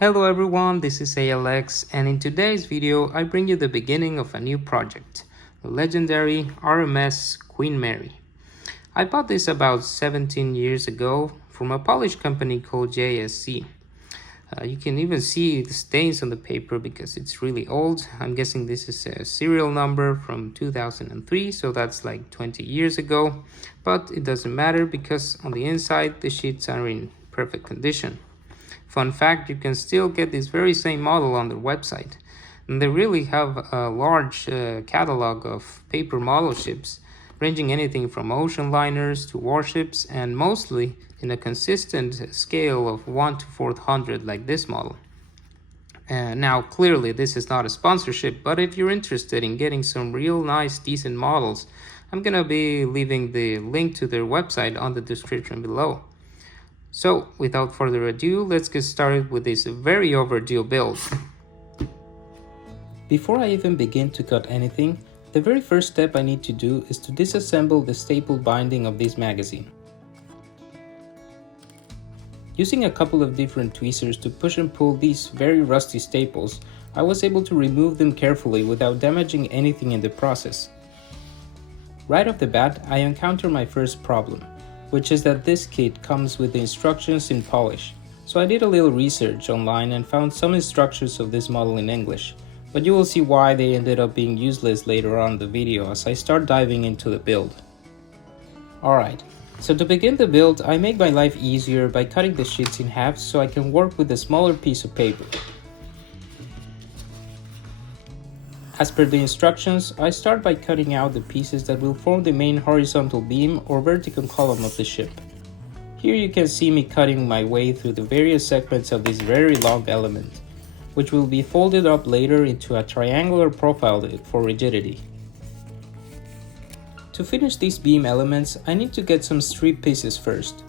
Hello everyone, this is ALX, and in today's video I bring you the beginning of a new project, the legendary RMS Queen Mary. I bought this about 17 years ago from a Polish company called JSC. You can even see the stains on the paper because it's really old. I'm guessing this is a serial number from 2003, so that's like 20 years ago. But it doesn't matter because on the inside the sheets are in perfect condition. Fun fact, you can still get this very same model on their website. And they really have a large catalog of paper model ships, ranging anything from ocean liners to warships, and mostly in a consistent scale of 1 to 400 like this model. Now, clearly, this is not a sponsorship, but if you're interested in getting some real nice, decent models, I'm gonna be leaving the link to their website on the description below. So, without further ado, let's get started with this very overdue build. Before I even begin to cut anything, the very first step I need to do is to disassemble the staple binding of this magazine. Using a couple of different tweezers to push and pull these very rusty staples, I was able to remove them carefully without damaging anything in the process. Right off the bat, I encounter my first problem, which is that this kit comes with the instructions in Polish. So I did a little research online and found some instructions of this model in English, but you will see why they ended up being useless later on in the video as I start diving into the build. Alright, so to begin the build, I make my life easier by cutting the sheets in half so I can work with a smaller piece of paper. As per the instructions, I start by cutting out the pieces that will form the main horizontal beam or vertical column of the ship. Here you can see me cutting my way through the various segments of this very long element, which will be folded up later into a triangular profile for rigidity. To finish these beam elements, I need to get some strip pieces first.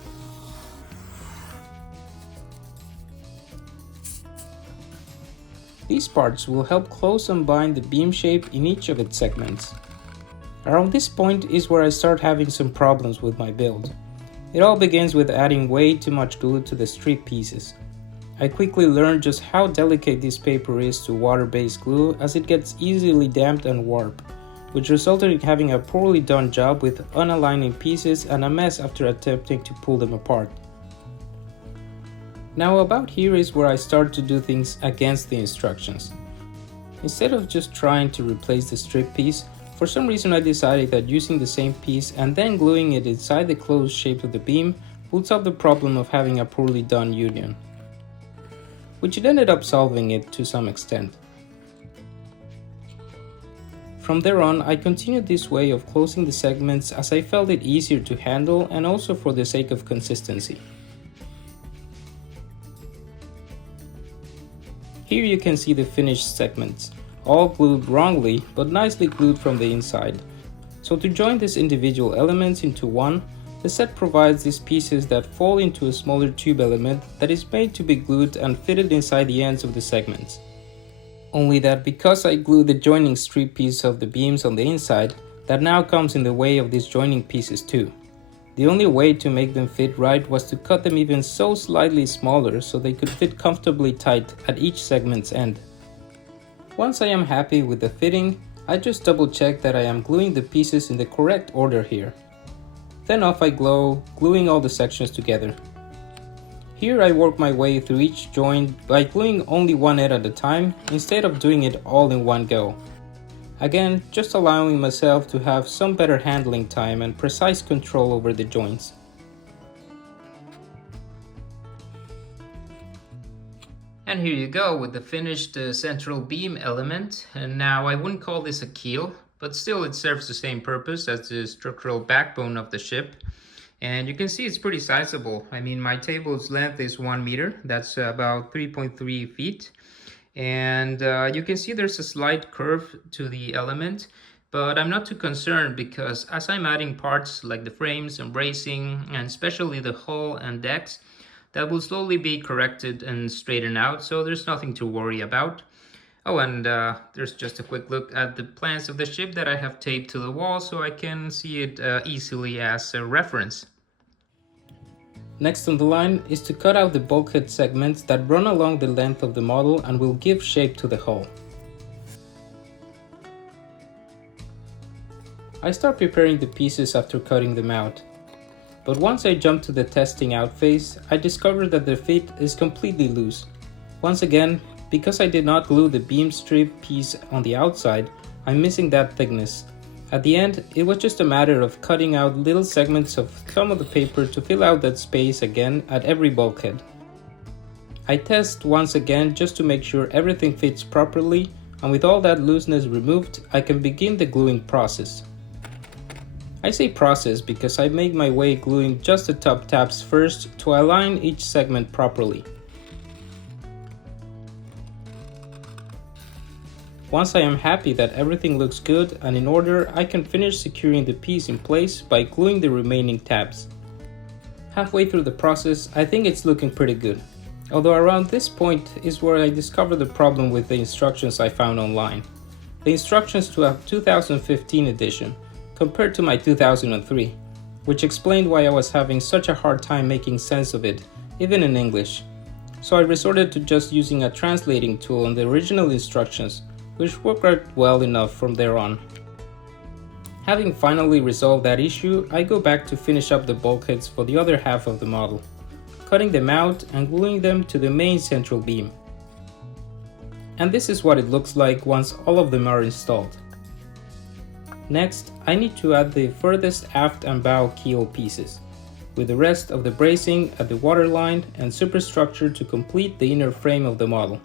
These parts will help close and bind the beam shape in each of its segments. Around this point is where I start having some problems with my build. It all begins with adding way too much glue to the strip pieces. I quickly learned just how delicate this paper is to water-based glue as it gets easily damped and warped, which resulted in having a poorly done job with unaligning pieces and a mess after attempting to pull them apart. Now about here is where I start to do things against the instructions. Instead of just trying to replace the strip piece, for some reason I decided that using the same piece and then gluing it inside the closed shape of the beam would solve the problem of having a poorly done union, which it ended up solving it to some extent. From there on, I continued this way of closing the segments as I felt it easier to handle and also for the sake of consistency. Here you can see the finished segments, all glued wrongly but nicely glued from the inside. So to join these individual elements into one, the set provides these pieces that fall into a smaller tube element that is made to be glued and fitted inside the ends of the segments. Only that because I glued the joining strip piece of the beams on the inside, that now comes in the way of these joining pieces too. The only way to make them fit right was to cut them even so slightly smaller so they could fit comfortably tight at each segment's end. Once I am happy with the fitting, I just double check that I am gluing the pieces in the correct order here. Then off I go, gluing all the sections together. Here I work my way through each joint by gluing only one end at a time instead of doing it all in one go. Again, just allowing myself to have some better handling time and precise control over the joints. And here you go with the finished central beam element. And now I wouldn't call this a keel, but still it serves the same purpose as the structural backbone of the ship. And you can see it's pretty sizable. I mean, my table's length is 1 meter. That's about 3.3 feet. And you can see there's a slight curve to the element, but I'm not too concerned because as I'm adding parts like the frames and bracing and especially the hull and decks, that will slowly be corrected and straightened out, so there's nothing to worry about. Oh, and there's just a quick look at the plans of the ship that I have taped to the wall so I can see it easily as a reference. Next on the line is to cut out the bulkhead segments that run along the length of the model and will give shape to the hull. I start preparing the pieces after cutting them out. But once I jump to the testing out phase, I discover that the fit is completely loose. Once again, because I did not glue the beam strip piece on the outside, I'm missing that thickness. At the end, it was just a matter of cutting out little segments of some of the paper to fill out that space again at every bulkhead. I test once again just to make sure everything fits properly, and with all that looseness removed, I can begin the gluing process. I say process because I make my way gluing just the top tabs first to align each segment properly. Once I am happy that everything looks good and in order, I can finish securing the piece in place by gluing the remaining tabs. Halfway through the process, I think it's looking pretty good. Although around this point is where I discovered the problem with the instructions I found online. The instructions to a 2015 edition compared to my 2003, which explained why I was having such a hard time making sense of it, even in English. So I resorted to just using a translating tool on the original instructions, which worked out well enough from there on. Having finally resolved that issue, I go back to finish up the bulkheads for the other half of the model, cutting them out and gluing them to the main central beam. And this is what it looks like once all of them are installed. Next, I need to add the furthest aft and bow keel pieces, with the rest of the bracing at the waterline and superstructure to complete the inner frame of the model.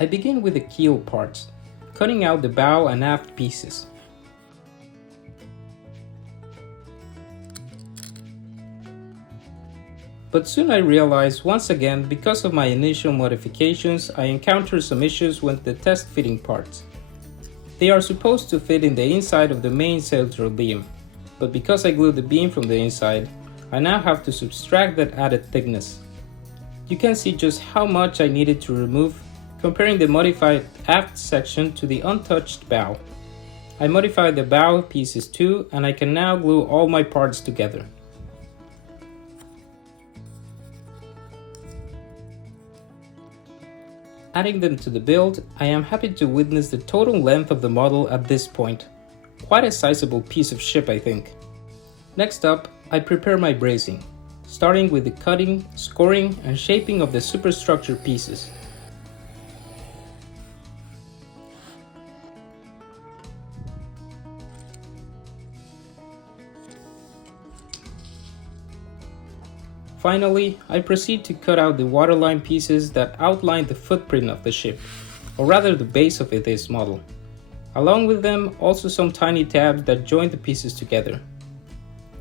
I begin with the keel parts, cutting out the bow and aft pieces. But soon I realized once again, because of my initial modifications, I encountered some issues with the test fitting parts. They are supposed to fit in the inside of the main central beam, but because I glued the beam from the inside, I now have to subtract that added thickness. You can see just how much I needed to remove comparing the modified aft section to the untouched bow. I modified the bow pieces too, and I can now glue all my parts together. Adding them to the build, I am happy to witness the total length of the model at this point. Quite a sizable piece of ship, I think. Next up, I prepare my bracing, starting with the cutting, scoring, and shaping of the superstructure pieces. Finally, I proceed to cut out the waterline pieces that outline the footprint of the ship, or rather the base of this model. Along with them, also some tiny tabs that join the pieces together.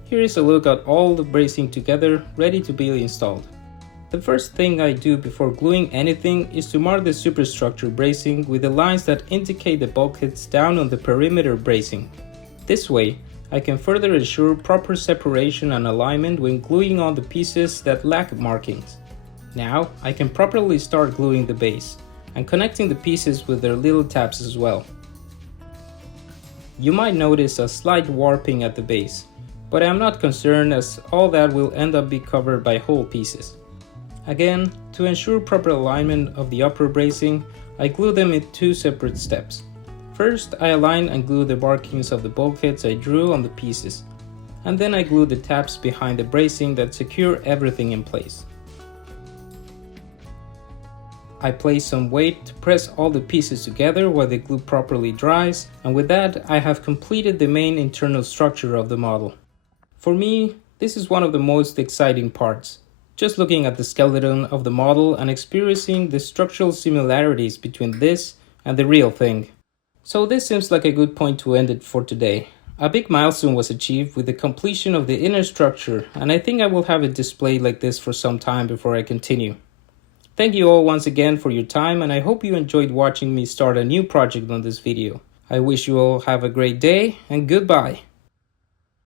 Here is a look at all the bracing together, ready to be installed. The first thing I do before gluing anything is to mark the superstructure bracing with the lines that indicate the bulkheads down on the perimeter bracing. This way, I can further ensure proper separation and alignment when gluing on the pieces that lack markings. Now, I can properly start gluing the base, and connecting the pieces with their little tabs as well. You might notice a slight warping at the base, but I am not concerned as all that will end up being covered by whole pieces. Again, to ensure proper alignment of the upper bracing, I glue them in two separate steps. First, I align and glue the markings of the bulkheads I drew on the pieces, and then I glue the tabs behind the bracing that secure everything in place. I place some weight to press all the pieces together while the glue properly dries, and with that I have completed the main internal structure of the model. For me, this is one of the most exciting parts, just looking at the skeleton of the model and experiencing the structural similarities between this and the real thing. So this seems like a good point to end it for today. A big milestone was achieved with the completion of the inner structure, and I think I will have it displayed like this for some time before I continue. Thank you all once again for your time, and I hope you enjoyed watching me start a new project on this video. I wish you all have a great day, and goodbye.